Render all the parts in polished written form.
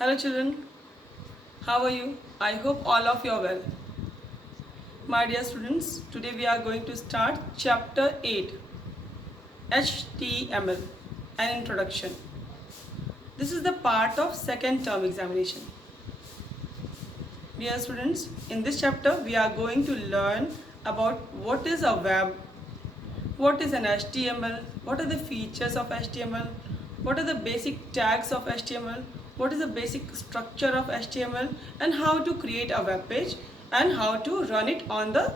Hello children, how are you? I hope all of you are well. My dear students, today we are going to start chapter 8 HTML, an introduction. This is the part of second term examination. Dear students, in this chapter we are going to learn about what is a web, what is an HTML, what are the features of HTML, what are the basic tags of HTML, what is the basic structure of HTML, and how to create a web page and how to run it on the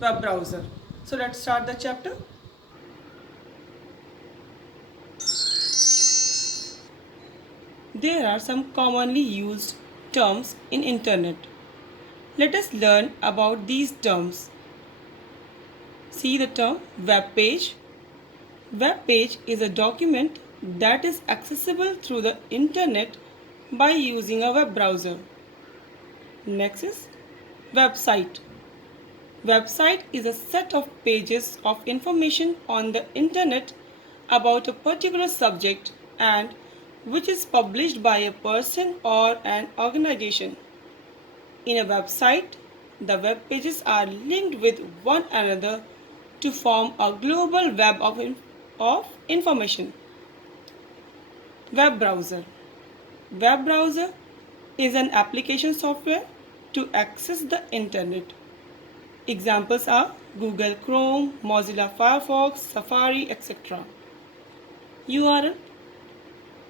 web browser. So let's start the chapter. There are some commonly used terms in internet. Let us learn about these terms. See the term web page. Web page is a document that is accessible through the internet by using a web browser. Next is website. Website is a set of pages of information on the internet about a particular subject and which is published by a person or an organization. In a website, the web pages are linked with one another to form a global web of information. Web browser. Web browser is an application software to access the internet. Examples are Google Chrome, Mozilla Firefox, Safari, etc. URL.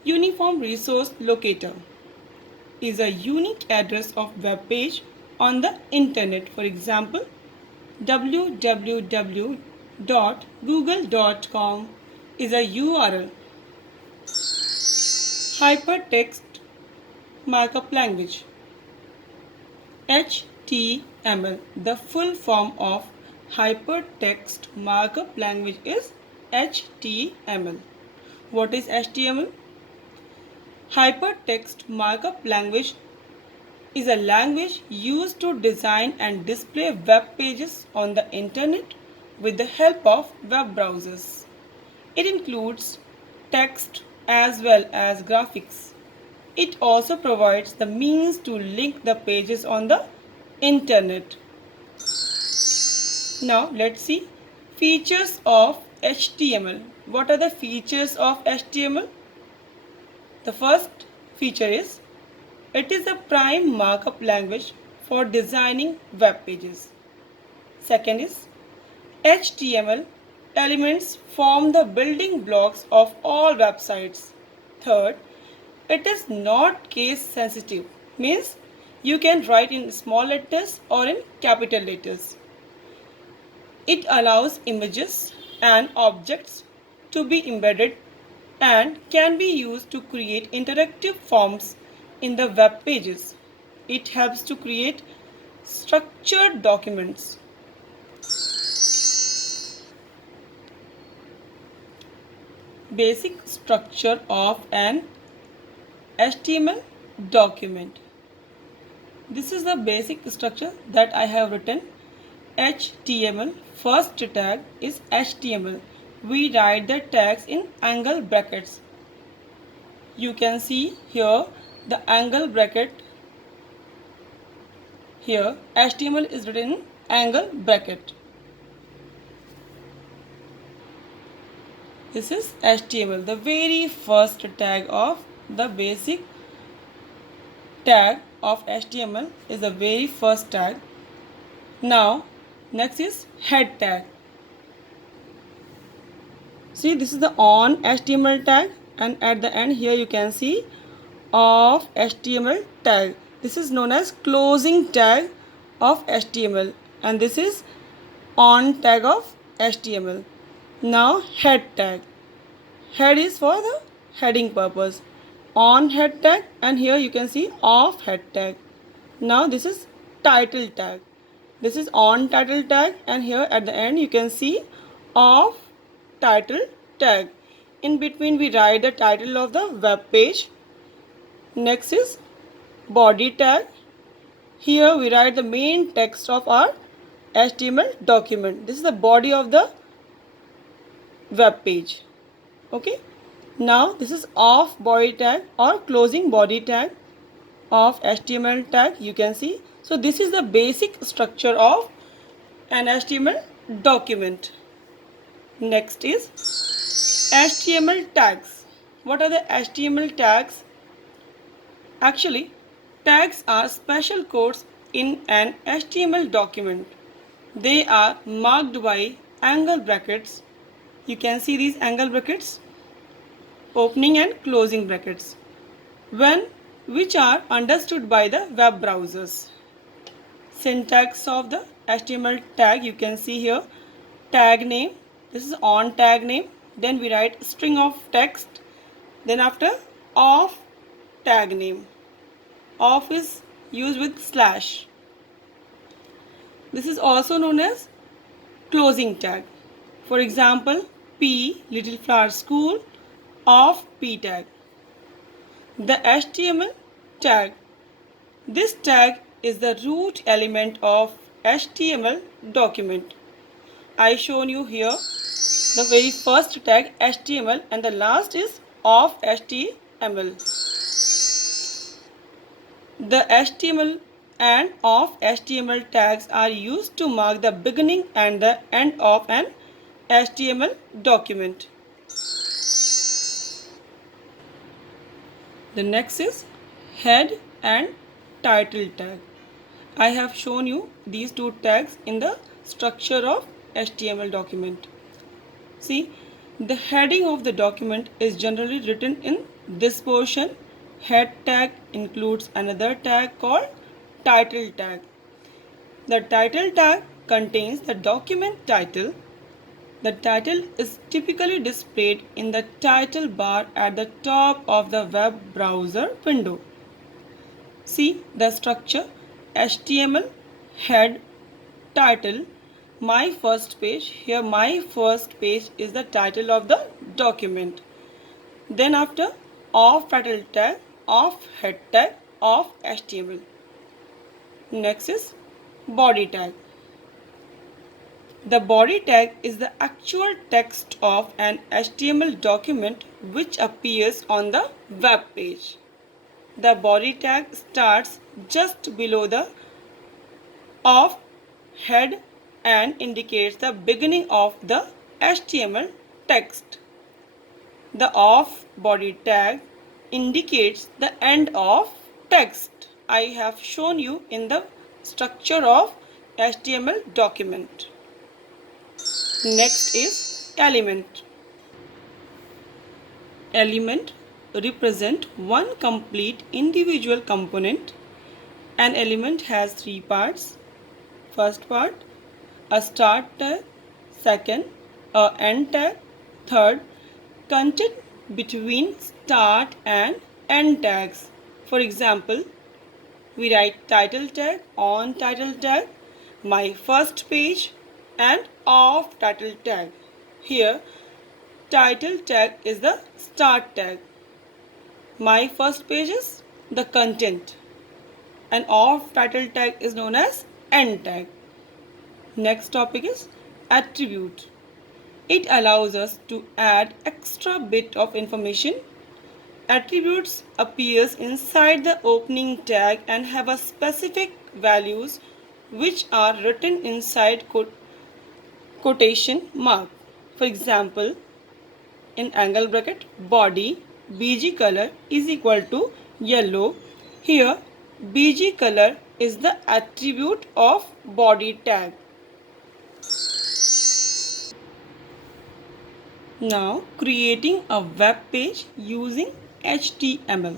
Uniform Resource Locator is a unique address of web page on the internet. For example, www.google.com is a URL. Hypertext Markup Language HTML. The full form of Hypertext Markup Language is HTML. What is HTML? Hypertext Markup Language is a language used to design and display web pages on the internet with the help of web browsers. It includes text as well as graphics. It also provides the means to link the pages on the internet. Now let's see features of HTML. What are the features of HTML? The first feature is it is a prime markup language for designing web pages. Second is HTML elements form the building blocks of all websites. Third, it is not case sensitive, means you can write in small letters or in capital letters. It allows images and objects to be embedded and can be used to create interactive forms in the web pages. It helps to create structured documents. Basic structure of an HTML document. This is the basic structure that I have written. HTML. First tag is HTML. We write the tags in angle brackets. You can see here the angle bracket. Here HTML is written in angle bracket. This is HTML, the very first tag of the basic tag of HTML is the very first tag. Now next is head tag. See, this is the on HTML tag, and at the end here you can see of HTML tag. This is known as closing tag of HTML, and this is on tag of HTML. Now head tag. Head is for the heading purpose. On head tag, and here you can see off head tag. Now this is title tag. This is on title tag, and here at the end you can see off title tag. In between we write the title of the web page. Next is body tag. Here we write the main text of our HTML document. This is the body of the web page. Okay. Now this is off body tag or closing body tag. of HTML tag, you can see. So this is the basic structure of an HTML document. Next is HTML tags. What are the HTML tags? Actually, tags are special codes in an HTML document. They are marked by angle brackets. You can see these angle brackets, opening and closing brackets, which are understood by the web browsers. Syntax of the HTML tag, you can see here. Tag name, this is on tag name, then we write string of text, then after of tag name. Of is used with slash. This is also known as closing tag. For example, P Little Flower School of P tag. The HTML tag. This tag is the root element of HTML document. I shown you here the very first tag HTML and the last is of HTML. The HTML and of HTML tags are used to mark the beginning and the end of an HTML document. The next is head and title tag. I have shown you these two tags in the structure of HTML document. See, the heading of the document is generally written in this portion. Head tag includes another tag called title tag. The title tag contains the document title. The title is typically displayed in the title bar at the top of the web browser window. See the structure: HTML, head, title, my first page. Here my first page is the title of the document. Then after of title tag, of head tag, of HTML. Next is body tag. The body tag is the actual text of an HTML document which appears on the web page. The body tag starts just below the of head and indicates the beginning of the HTML text. The of body tag indicates the end of text. I have shown you in the structure of HTML document. Next is element. Element represent one complete individual component. An element has three parts. First part, a start tag. Second, a end tag. Third, content between start and end tags. For example, we write title tag, on title tag, my first page, and of title tag. Here, title tag is the start tag. My first page is the content, and of title tag is known as end tag. Next topic is attribute. It allows us to add extra bit of information. Attributes appears inside the opening tag and have a specific values which are written inside quotation mark. For example, in angle bracket, body BG color is equal to yellow. Here BG color is the attribute of body tag. Now creating a web page using HTML.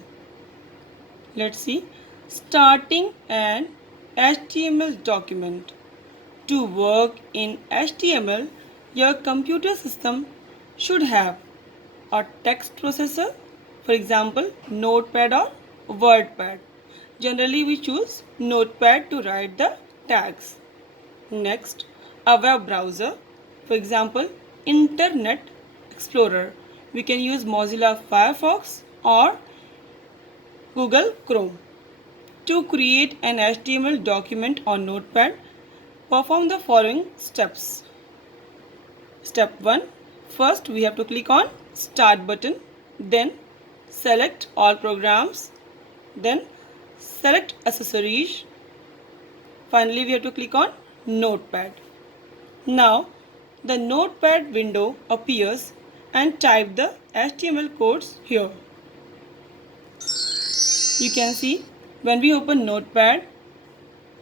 Let's see. Starting an HTML document. To work in HTML, your computer system should have a text processor, for example, Notepad or WordPad. Generally, we choose Notepad to write the tags. Next, a web browser, for example, Internet Explorer. We can use Mozilla Firefox or Google Chrome. To create an HTML document on Notepad, perform the following steps. Step 1. First, we have to click on Start button. Then, select all programs. Then, select accessories. Finally, we have to click on Notepad. Now, the Notepad window appears and type the HTML codes here. You can see when we open Notepad,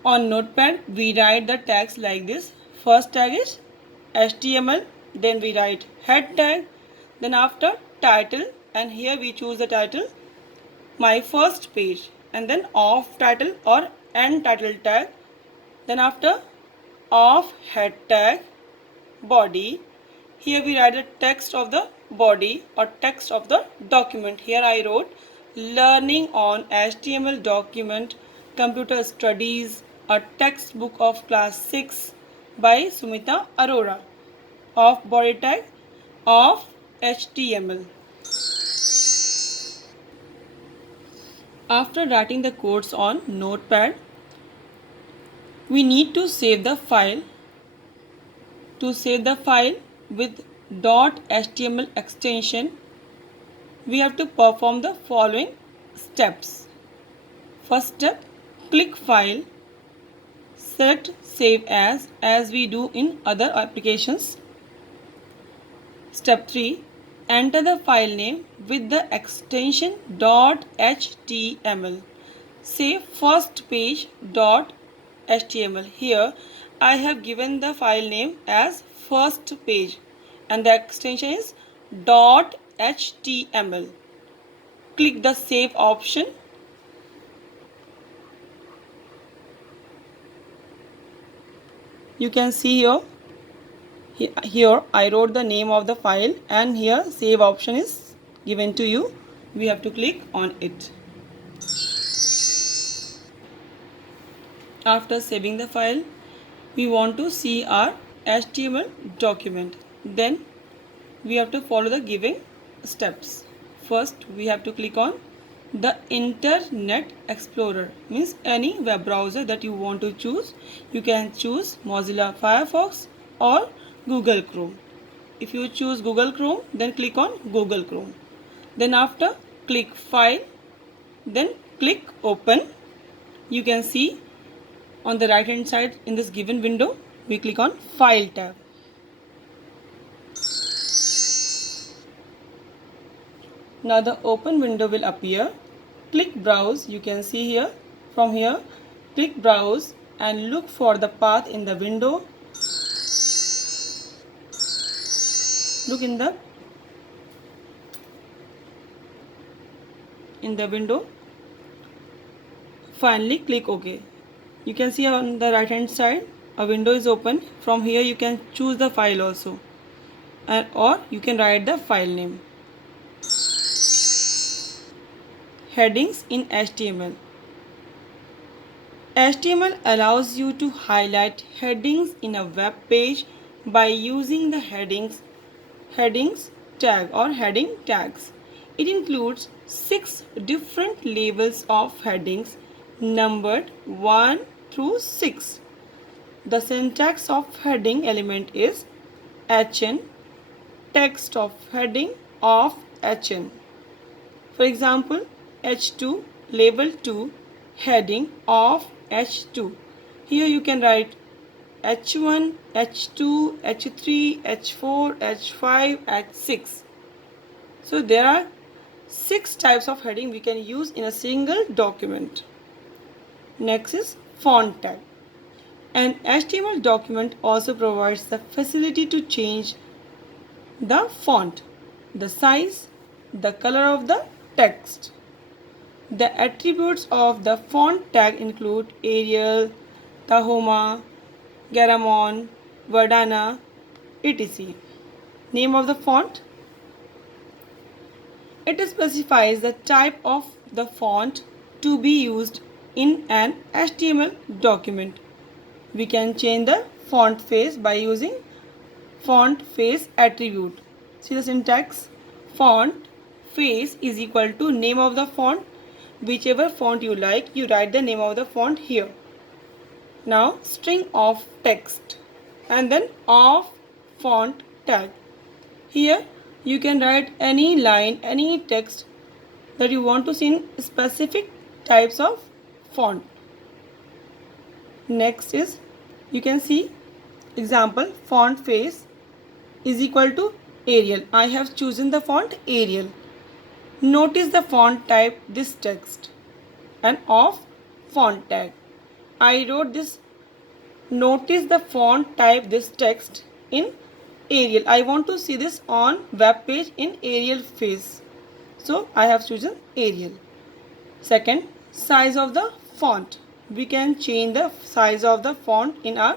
on Notepad we write the tags like this. First tag is HTML, then we write head tag, then after title, and here we choose the title my first page, and then off title or end title tag, then after off head tag, body. Here we write the text of the body or text of the document. Here I wrote learning on HTML document computer studies, a textbook of class 6 by Sumita Arora. Of body tag of HTML. After writing the codes on Notepad, we need to save the file. To save the file with .html extension, we have to perform the following steps. First step, click File, select Save as we do in other applications. Step 3, enter the file name with the extension .html. Say first page.html. Here I have given the file name as first page and the extension is .html. Click the save option. You can see here I wrote the name of the file and here save option is given to you. We have to click on it. After saving the file, we want to see our HTML document. Then we have to follow the given steps. First, we have to click on the Internet Explorer, means any web browser that you want to choose. You can choose Mozilla Firefox or Google Chrome. If you choose Google Chrome, then click on Google Chrome. Then after, click File, then click Open. You can see on the right hand side in this given window, we click on File tab. Now the open window will appear. Click Browse. You can see here, from here, click Browse and look for the path in the window. Look in the window. Finally click OK. You can see on the right hand side a window is open. From here you can choose the file also, or you can write the file name. Headings in HTML. HTML allows you to highlight headings in a web page by using the headings tag or heading tags. It includes 6 different labels of headings numbered 1 through 6. The syntax of heading element is HN, text of heading of HN. For example, H2, label 2, heading of H2. Here you can write H1, H2, H3, H4, H5, H6. So there are 6 types of heading we can use in a single document. Next is font tag. An HTML document also provides the facility to change the font, the size, the color of the text. The attributes of the font tag include Arial, Tahoma, Garamond, Verdana, etc. Name of the font. It specifies the type of the font to be used in an HTML document. We can change the font face by using font face attribute. See the syntax. Font face is equal to name of the font. Whichever font you like, you write the name of the font here. Now string of text and then of font tag. Here you can write any line, any text that you want to see in specific types of font. Next is, you can see example, font face is equal to Arial. I have chosen the font Arial. Notice the font type this text and off font tag. I wrote this. Notice the font type this text in Arial. I want to see this on web page in Arial face. So I have chosen Arial. Second, size of the font. We can change the size of the font in our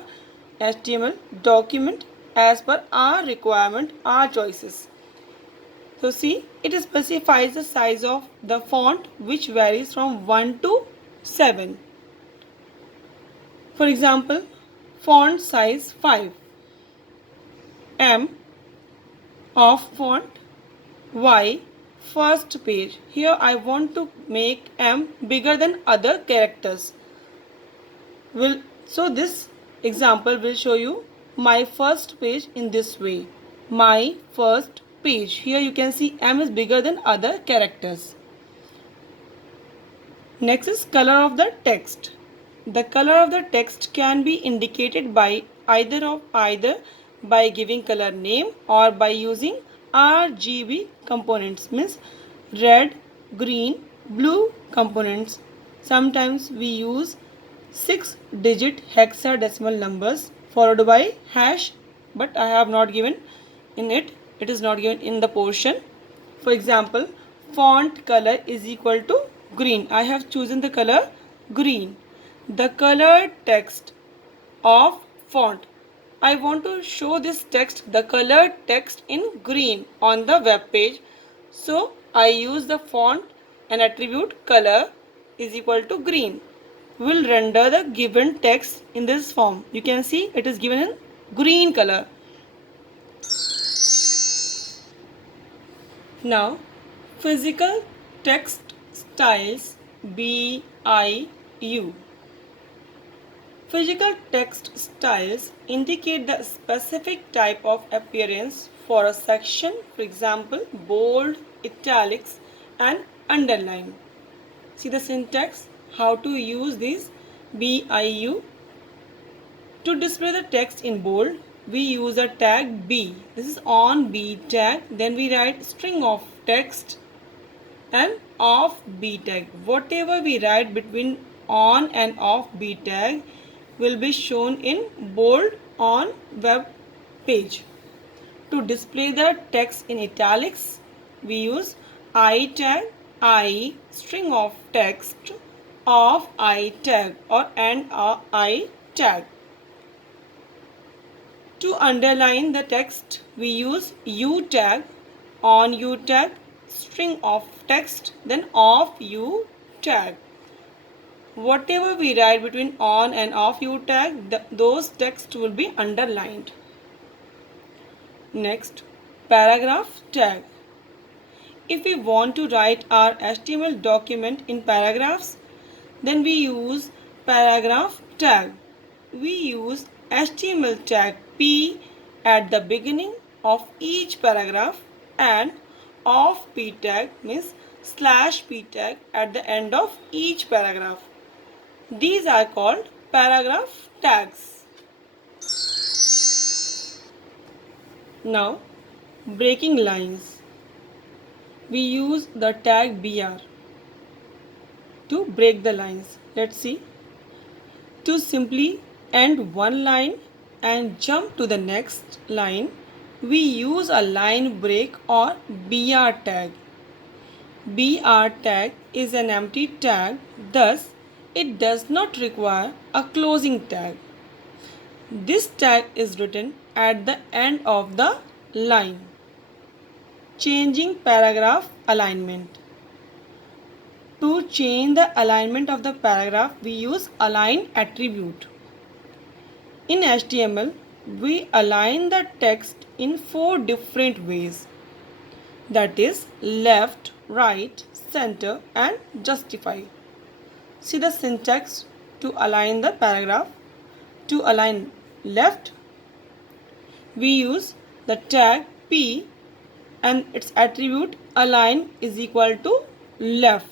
HTML document as per our requirement, our choices. So see, it specifies the size of the font which varies from 1 to 7. For example, font size 5, M of font Y first page. Here I want to make M bigger than other characters. So this example will show you my first page in this way. My first page. Here you can see M is bigger than other characters. Next is color of the text. The color of the text can be indicated by either by giving color name or by using RGB components, means red, green, blue components. Sometimes we use 6-digit hexadecimal numbers followed by hash, but I have not given in it. It is not given in the portion. For example, font color is equal to green. I have chosen the color green. The colored text of font. I want to show this text, the colored text in green on the web page. So I use the font and attribute color is equal to green. Will render the given text in this form. You can see it is given in green color. Now, physical text styles, BIU. Physical text styles indicate the specific type of appearance for a section, for example, bold, italics, and underline. See the syntax, how to use these BIU. To display the text in bold, we use a tag B. This is on B tag. Then we write string of text and off B tag. Whatever we write between on and off B tag will be shown in bold on web page. To display the text in italics, we use I tag, I, string of text, of I tag or and I tag. To underline the text, we use U tag, on U tag, string of text, then off U tag. Whatever we write between on and off U tag, those text will be underlined. Next, paragraph tag. If we want to write our HTML document in paragraphs, then we use paragraph tag. We use HTML tag P at the beginning of each paragraph and off P tag means /P tag at the end of each paragraph. These are called paragraph tags. Now, breaking lines. We use the tag BR to break the lines. Let's see. To simply end one line and jump to the next line, we use a line break or BR tag. BR tag is an empty tag, thus it does not require a closing tag. This tag is written at the end of the line. Changing paragraph alignment. To change the alignment of the paragraph, we use align attribute. In HTML, we align the text in 4 different ways. That is left, right, center, and justify. See the syntax to align the paragraph. To align left, we use the tag P and its attribute align is equal to left.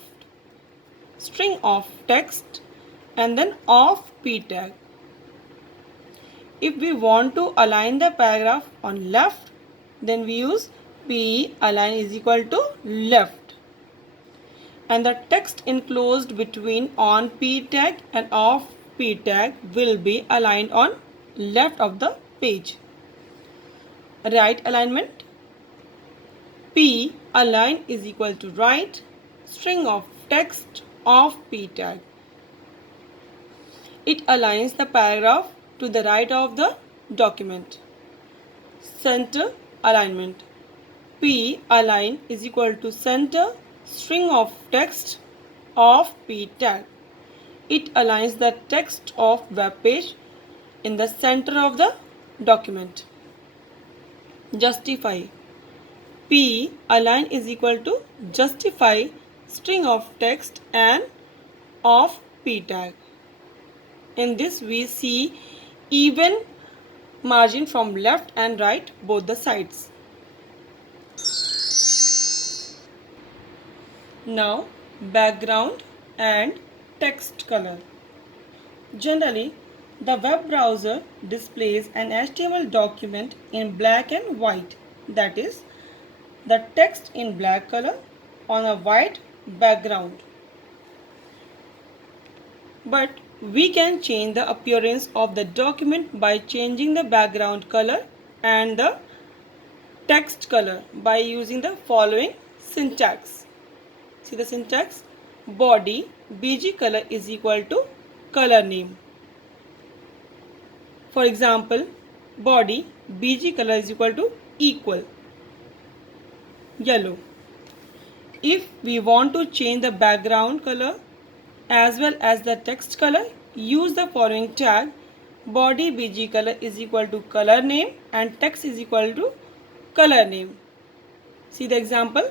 String of text and then of p tag. If we want to align the paragraph on left, then we use p align is equal to left, and the text enclosed between on p tag and off p tag will be aligned on left of the page. Right alignment, p align is equal to right string of text of p tag. It aligns the paragraph to the right of the document. Center alignment, p align is equal to center string of text of p tag. It aligns the text of web page in the center of the document. Justify, p align is equal to justify string of text and of p tag. In this we see even margin from left and right both the sides. Now background and text color. Generally, the web browser displays an HTML document in black and white, that is, the text in black color on a white background. But we can change the appearance of the document by changing the background color and the text color by using the following syntax. See the syntax: body bg color is equal to color name. For example, body bg color is equal yellow. If we want to change the background color as well as the text color, use the following tag: body bg color is equal to color name and text is equal to color name. See the example: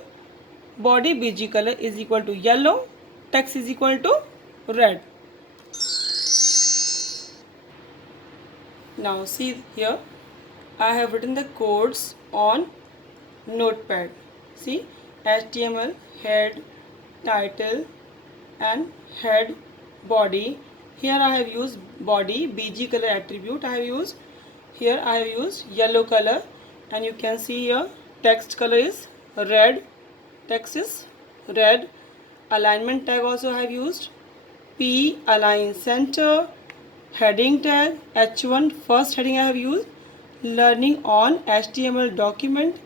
body bg color is equal to yellow, text is equal to red. Now see here, I have written the codes on notepad. See, HTML head, title and head, body. Here I have used body bg color attribute. I have used yellow color, and you can see here text color is red, text is red. Alignment tag also I have used p align center. Heading tag h1 first heading I have used learning on HTML document.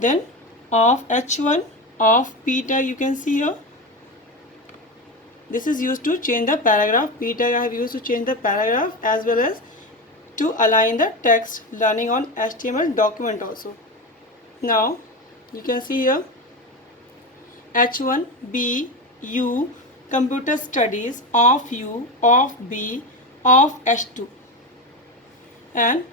Then of h1 of p tag, you can see here, this is used to change the paragraph. P tag I have used to change the paragraph as well as to align the text learning on HTML document also. Now you can see here h1 b u computer studies of u of b of h2, and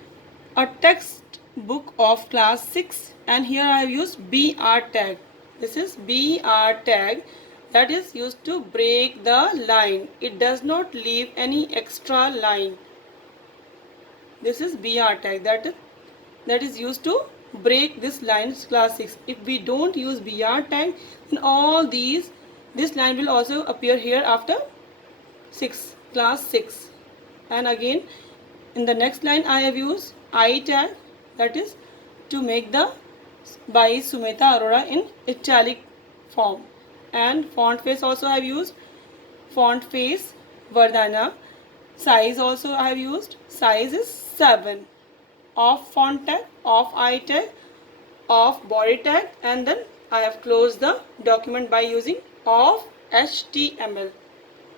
a textbook of class 6, and here I have used br tag. This is br tag, that is used to break the line. It does not leave any extra line. This is br tag, that is used to break this line class 6. If we don't use br tag, then all this line will also appear here after class 6. And again in the next line I have used I tag, that is to make the by Sumita Arora in italic form. And font face also I have used font face Vardhana. Size also I have used, size is 7. Of font tag, of I tag, of body tag, and then I have closed the document by using of HTML.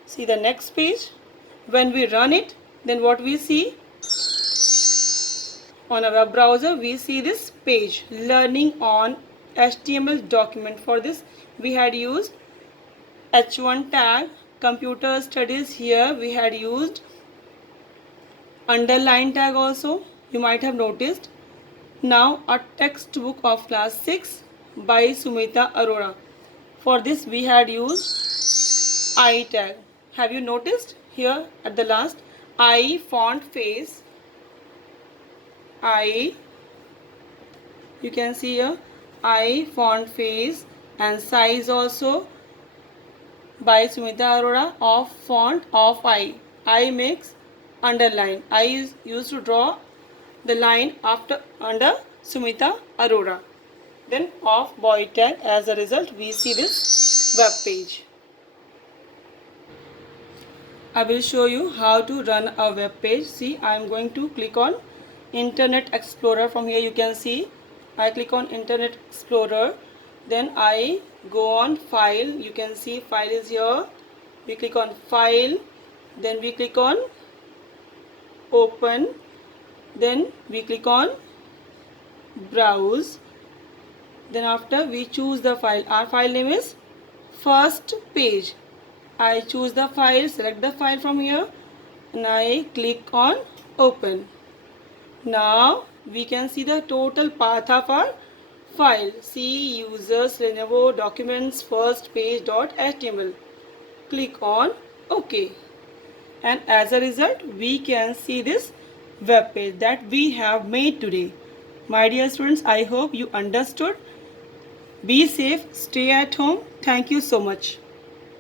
See the next page. When we run it, then what we see on a web browser, we see this page learning on HTML document. For this we had used h1 tag, computer studies. Here we had used underline tag also, you might have noticed. Now a textbook of class 6 by Sumita Arora. For this we had used I tag. Have you noticed here at the last I font face, I, you can see here I font face, and size also by Sumita Arora of font of I. I makes underline. I is used to draw the line after under Sumita Arora. Then of boy tag. As a result, we see this web page. I will show you how to run a web page. See, I am going to click on Internet Explorer. From here you can see I click on Internet Explorer, then I go on File. You can see File is here. We click on File, then we click on Open, then we click on Browse. Then after we choose the file. Our file name is First Page. I choose the file, select the file from here, and I click on Open. Now we can see the total path of our file. See users Lenovo documents first page.html. Click on OK. And as a result, we can see this web page that we have made today. My dear students, I hope you understood. Be safe, stay at home. Thank you so much.